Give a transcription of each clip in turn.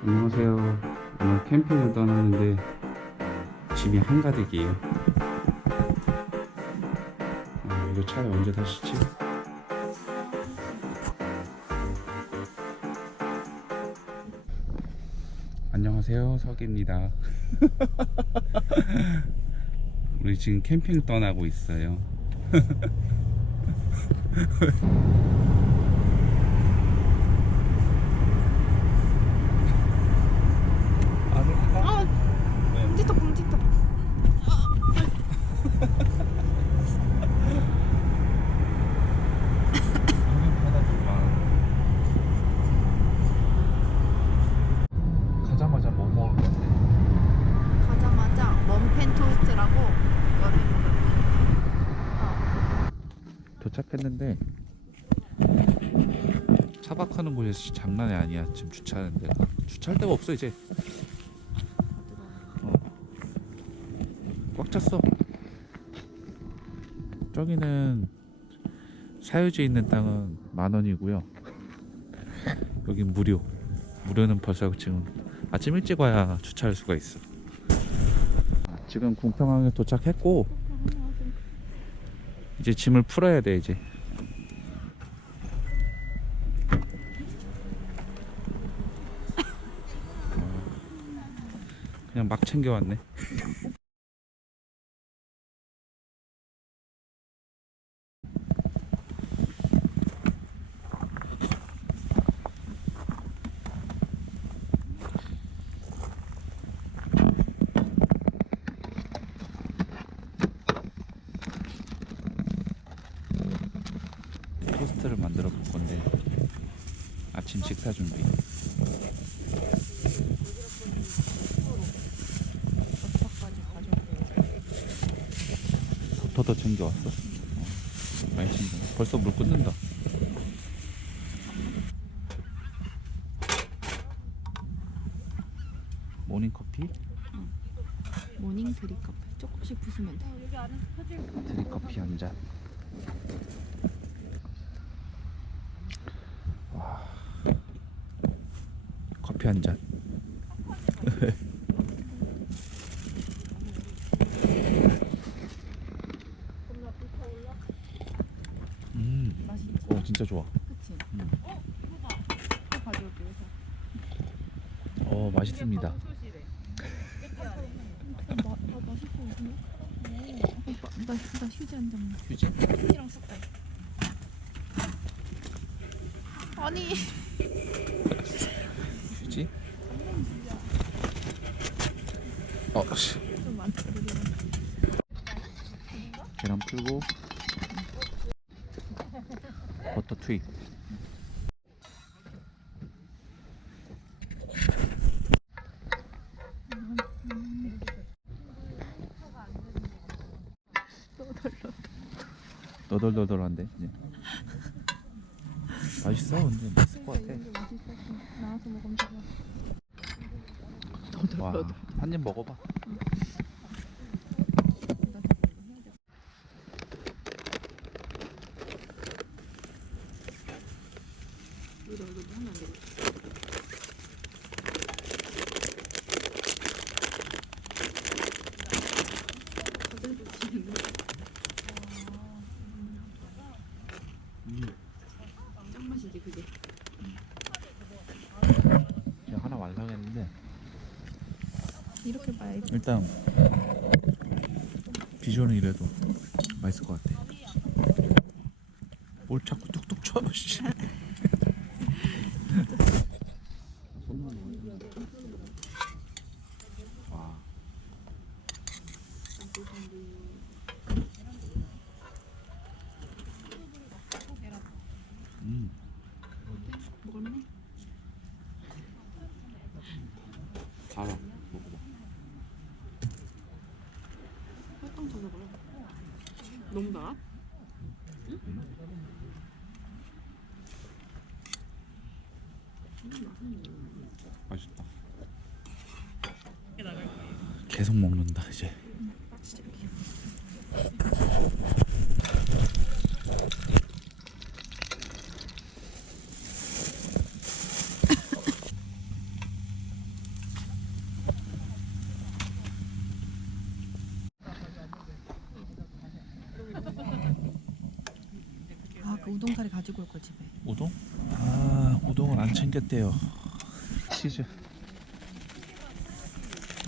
안녕하세요. 오늘 캠핑을 떠나는데 짐이 한가득이에요. 아, 이거 차에 언제 다시지? 안녕하세요. 석입니다. 우리 지금 캠핑 떠나고 있어요. 아, 컴퓨터 컴퓨터. 가자마자 뭐 먹을 건데? 가자마자 멈펜 토스트라고 이거를 도착했는데 차박하는 곳에서 장난이 아니야. 지금 주차하는 데가 주차할 데가 없어 이제 꽉 찼어. 저기는 사유지에 있는 땅은 만 원이고요. 여긴 무료. 무료는 벌써 지금 아침 일찍 와야 주차할 수가 있어. 지금 궁평항에 도착했고 이제 짐을 풀어야 돼 이제. 그냥 막 챙겨왔네 토스트를 만들어 볼 건데 아침 식사 준비. 버터도 챙겨왔어. 어, 많이 챙겨. 벌써 물 끓는다. 모닝커피? 모닝 드립커피. 조금씩 부수면 돼. 드립커피 한잔 커피 한 잔 음, 맛있지? 어 진짜 좋아. 그치? 음. 또 가져올게 그래서. 어 맛있습니다. 맛있어 보이네. 오빠, 나, 나 휴지 한 장만. 휴지. 휴지랑 섞어. 아니. 휴지. 어, 씨. 좀 많다. 그래. 계란 풀고 버터 투입. 너덜너덜한데. 이제. 맛있어. 근데 맛있을 것 같아. 이게 맛있어. 나와서 먹으면 좋아. 와, 한 입 먹어봐. 이거 이거 하면 안 돼. 다들 붙이는데. 짱 맛이지 그게. 그냥 하나 완성했는데 이렇게 봐야 일단 비주얼은 이래도 맛있을 것 같아. 뭘 자꾸 툭툭 쳐, 씨. 와. 음, 먹을만해? 달아. 먹어봐. 활동 찾아봐라. 너무 달아? 맛있다. 계속 먹는다 이제. 우동사리 가지고 올걸 집에. 우동? 아 우동을 안 챙겼대요 치즈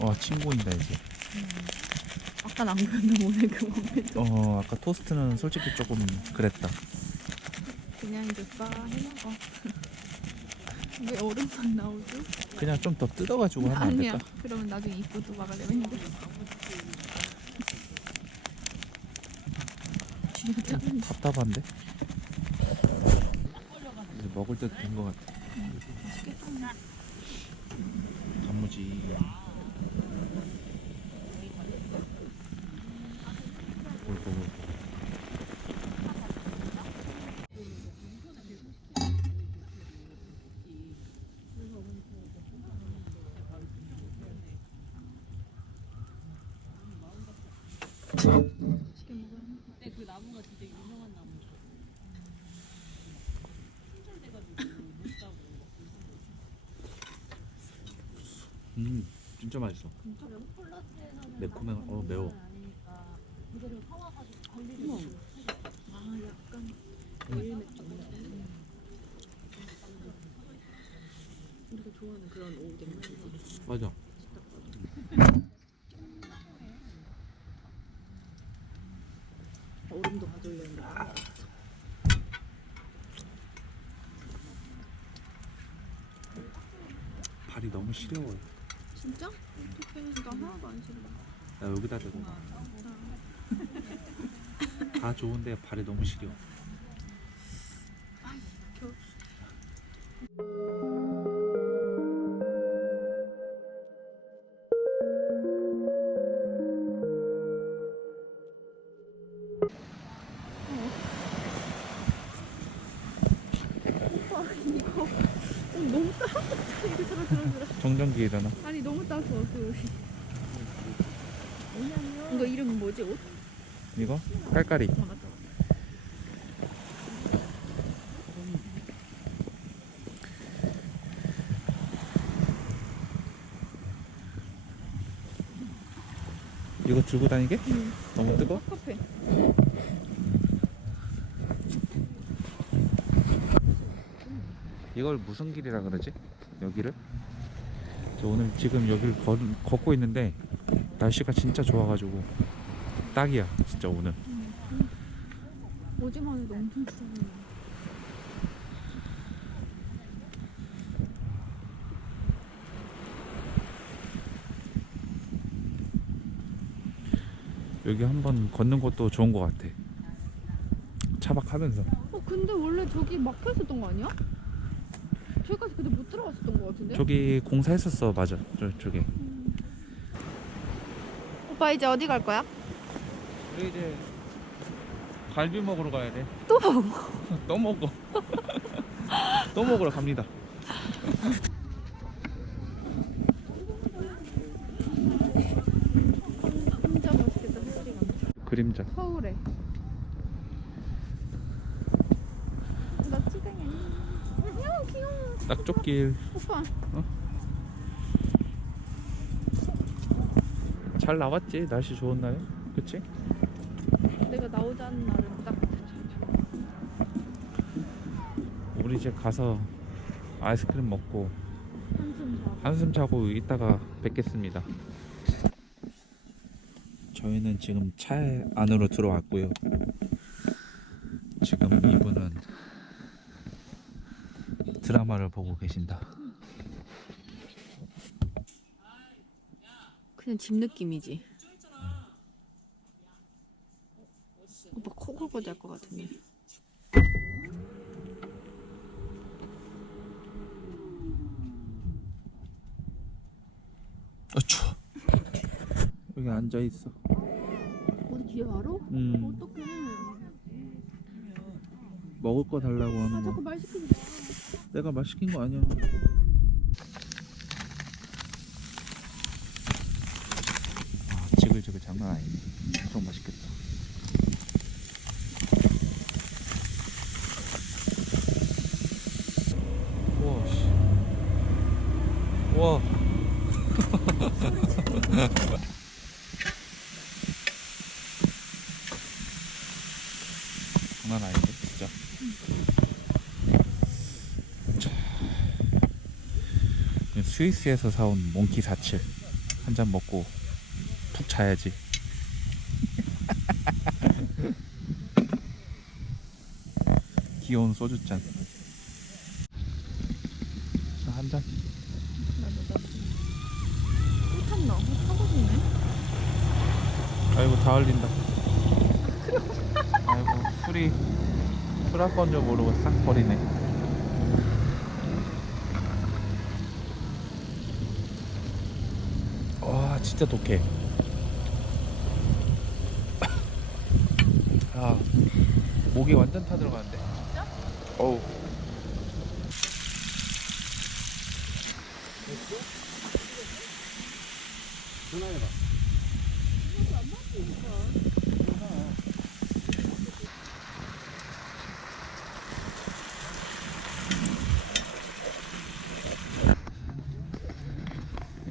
와 친구인다 이제 아까 안 그랬는데 오늘 그 몸에 어 아까 토스트는 솔직히 조금 그랬다 그냥 이제 빠 해먹어. 왜 얼음만 나오지? 그냥 좀 더 뜯어가지고 하면 안 아니야. 될까? 그러면 나중에 입구도 막으려고 했는데. 진짜 답답한데? 먹을 때도 된것 같아 맛있겠다. 단무지 음 진짜 맛있어. 매콤해. 어 매워. 아 약간 제일 맥주. 우리가 좋아하는 그런 오뎅. 맞아. 얼음도 가져오려 했는데. 발이 너무 시려워요 진짜? 어떡해. 나 하나도 안 싫어. 나 여기다 대고. 다 좋은데 발이 너무 시려. 어, 너무 따뜻해 이거 들어 들어 들어. 정전기 일어나 따서 그 이거 이름 뭐지 옷? 이거? 깔깔이 이거 들고 다니게? 응. 너무 뜨거? 깝깝해 이걸 무슨 길이라 그러지? 여기를? 저 오늘 지금 여기를 걸, 걷고 있는데 날씨가 진짜 좋아가지고 딱이야 진짜 오늘. 어제만 해도 엄청 추웠는데 여기 한번 걷는 것도 좋은 것 같아. 차박하면서. 어 근데 원래 저기 막혀 있었던 거 아니야? 저기까지 근데 못 들어갔었던 거 같은데? 저기 공사했었어. 맞아. 저, 저기. 오빠 이제 어디 갈 거야? 우리 이제 갈비 먹으러 가야 돼. 또 먹어? 또 먹어. 또 먹으러 갑니다. 맛있겠다. 햇살이 가. 그림자. 서울에 나 찌댕이 귀여워 귀여워 낙조길. 오빠. 잘 나왔지? 날씨 좋은 날에? 그치? 내가 나오자는 날은 딱 우리 이제 가서 아이스크림 먹고 한숨 자 한숨 자고 이따가 뵙겠습니다. 저희는 지금 차 안으로 들어왔고요. 지금 이분은 드라마를 보고 계신다. 그냥 집 느낌이지. 오빠 코 골고 잘 것 같은데. 아 추워 여기 앉아 있어. 어디 뒤에 바로? 음. 어떡해. 먹을 거 달라고 아 하는 자꾸 거말 시키지 마 내가 말 시킨 거 아니야. 아 지글지글 장난 아니네. 엄청 맛있겠다. 우와 씨. 우와 장난 아닌데 진짜 스위스에서 사온 몽키 47 한 잔 먹고 푹 자야지. 귀여운 소주잔. 자, 한 잔. 탔나? 또 타고 싶네. 아이고 다 흘린다. 아이고 술이 술 한번줄 모르고 싹 버리네. 와 진짜 독해. 아 목이 완전 타 들어가는데. 진짜? 어우.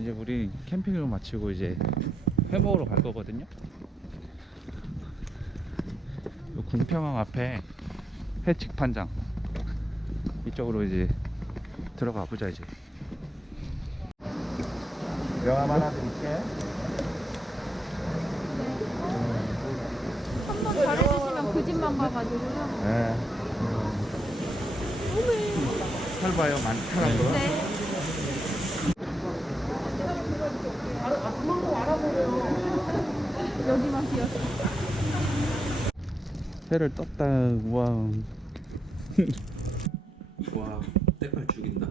이제 우리 캠핑을 마치고 이제 회 먹으러 갈 거거든요. 요 궁평항 앞에 회 직판장 이쪽으로 이제 들어가 보자 이제. 명함 하나 드릴게. 한 번 잘해주시면 그 집만 가가지고요. 네. 살 봐요 많더라고요. 네. 새를 떴다. 우와. 와, 때깔 죽인다.